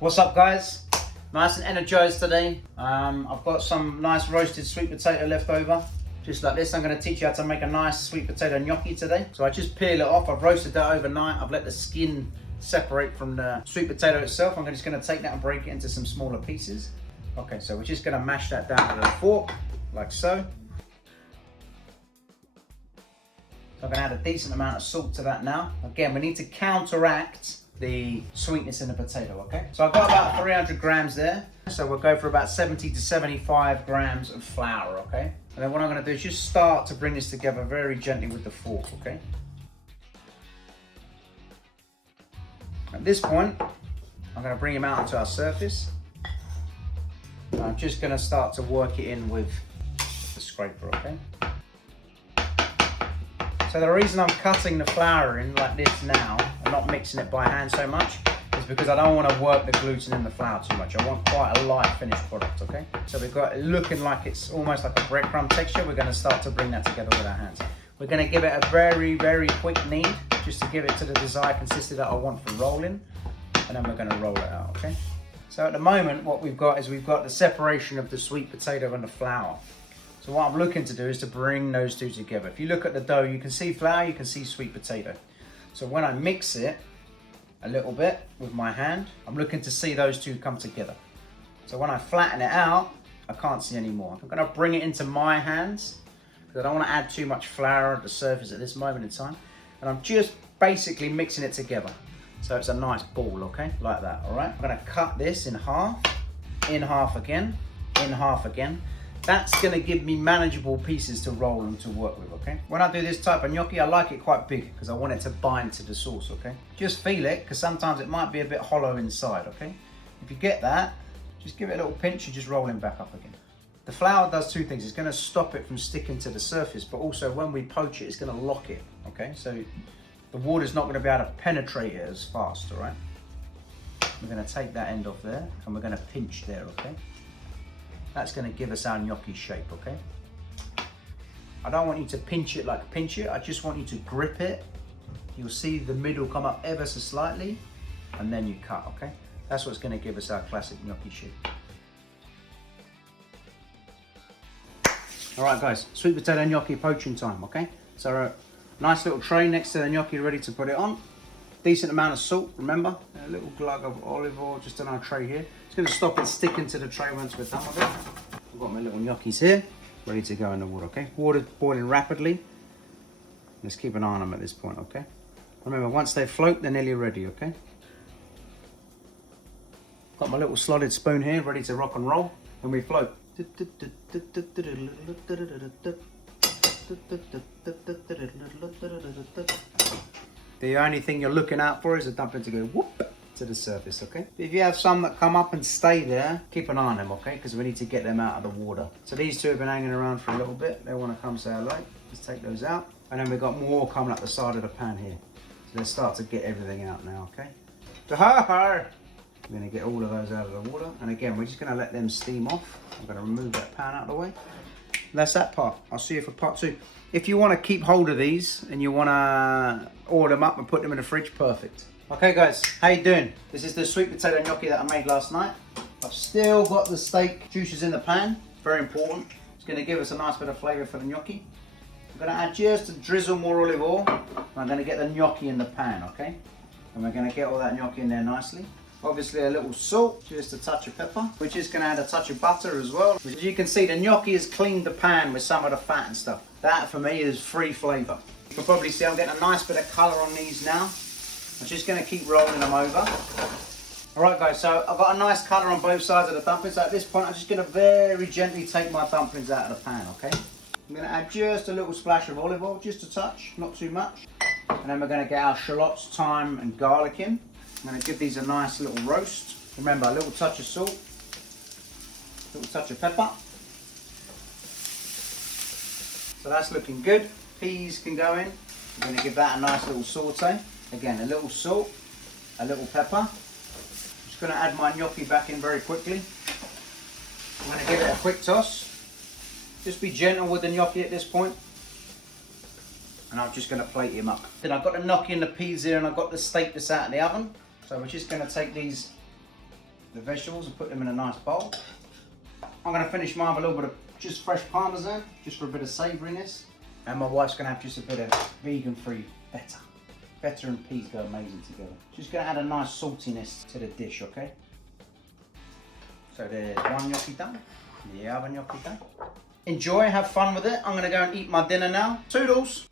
What's up, guys? Nice and energized today. I've got some nice roasted sweet potato left over. Just like this, I'm going to teach you how to make a nice sweet potato gnocchi today. So I just peel it off. I've roasted that overnight. I've let the skin separate from the sweet potato itself. I'm just going to take that and break it into some smaller pieces. Okay, so we're just going to mash that down with a fork, like so. So I'm going to add a decent amount of salt to that now. Again, we need to counteract the sweetness in the potato, okay? So I've got about 300 grams there. So we'll go for about 70 to 75 grams of flour, okay? And then what I'm gonna do is just start to bring this together very gently with the fork, okay? At this point, I'm gonna bring him out onto our surface. And I'm just gonna start to work it in with the scraper, okay? So the reason I'm cutting the flour in like this now and not mixing it by hand so much is because I don't want to work the gluten in the flour too much. I want quite a light finished product, okay? So we've got it looking like it's almost like a breadcrumb texture. We're going to start to bring that together with our hands. We're going to give it a very, very quick knead just to give it to the desired consistency that I want for rolling. And then we're going to roll it out, okay? So at the moment, what we've got is we've got the separation of the sweet potato and the flour. So what I'm looking to do is to bring those two together. If you look at the dough, you can see flour, you can see sweet potato. So when I mix it a little bit with my hand, I'm looking to see those two come together. So when I flatten it out, I can't see anymore. I'm gonna bring it into my hands because I don't wanna add too much flour at the surface at this moment in time. And I'm just basically mixing it together. So it's a nice ball, okay? Like that, all right? I'm gonna cut this in half again, in half again. That's going to give me manageable pieces to roll and to work with, okay? When I do this type of gnocchi, I like it quite big because I want it to bind to the sauce, okay? Just feel it because sometimes it might be a bit hollow inside, okay? If you get that, just give it a little pinch and just rolling back up again. The flour does two things. It's going to stop it from sticking to the surface, but also when we poach it, it's going to lock it, okay? So the water's not going to be able to penetrate it as fast, all right? We're going to take that end off there and we're going to pinch there, okay? That's going to give us our gnocchi shape, okay? I don't want you to pinch it like pinch it. I just want you to grip it. You'll see the middle come up ever so slightly, and then you cut, okay? That's what's going to give us our classic gnocchi shape. All right, guys, sweet potato gnocchi poaching time, okay? So a nice little tray next to the gnocchi ready to put it on. Decent amount of salt, remember? A little glug of olive oil just on our tray here. It's going to stop it sticking to the tray once we're done with it. I've got my little gnocchis here, ready to go in the water, okay? Water boiling rapidly. Let's keep an eye on them at this point, okay? Remember, once they float, they're nearly ready, okay? Got my little slotted spoon here, ready to rock and roll, and we float. The only thing you're looking out for is the dumpling to go whoop to the surface, okay? If you have some that come up and stay there, keep an eye on them, okay? Because we need to get them out of the water. So these two have been hanging around for a little bit. They want to come say hello. Let's take those out. And then we've got more coming up the side of the pan here. So let's start to get everything out now, okay? We're going to get all of those out of the water. And again, we're just going to let them steam off. I'm going to remove that pan out of the way. That's that part. I'll see you for part two. If you want to keep hold of these and you want to order them up and put them in the fridge, perfect. Okay guys, how you doing? This is the sweet potato gnocchi that I made last night. I've still got the steak juices in the pan, very important. It's going to give us a nice bit of flavour for the gnocchi. I'm going to add just a drizzle more olive oil. I'm going to get the gnocchi in the pan, okay? And we're going to get all that gnocchi in there nicely. Obviously a little salt, just a touch of pepper. We're just going to add a touch of butter as well. As you can see, the gnocchi has cleaned the pan with some of the fat and stuff. That for me is free flavour. You can probably see I'm getting a nice bit of colour on these now. I'm just going to keep rolling them over. Alright guys, so I've got a nice colour on both sides of the dumplings. So at this point I'm just going to very gently take my dumplings out of the pan, okay? I'm going to add just a little splash of olive oil, just a touch, not too much. And then we're going to get our shallots, thyme and garlic in. I'm going to give these a nice little roast. Remember, a little touch of salt, a little touch of pepper. So that's looking good. Peas can go in. I'm going to give that a nice little saute. Again, a little salt, a little pepper. Just going to add my gnocchi back in very quickly. I'm going to give it a quick toss. Just be gentle with the gnocchi at this point. And I'm just going to plate him up. Then I've got the gnocchi and the peas here, and I've got the steak that's out of the oven. So we're just going to take these the vegetables and put them in a nice bowl. I'm gonna finish mine with a little bit of just fresh Parmesan, just for a bit of savouriness. And my wife's gonna have just a bit of vegan-free feta. Feta and peas go amazing together. Just gonna add a nice saltiness to the dish, okay? So there's one gnocchi done, the other gnocchi done. Enjoy, have fun with it. I'm gonna go and eat my dinner now. Toodles!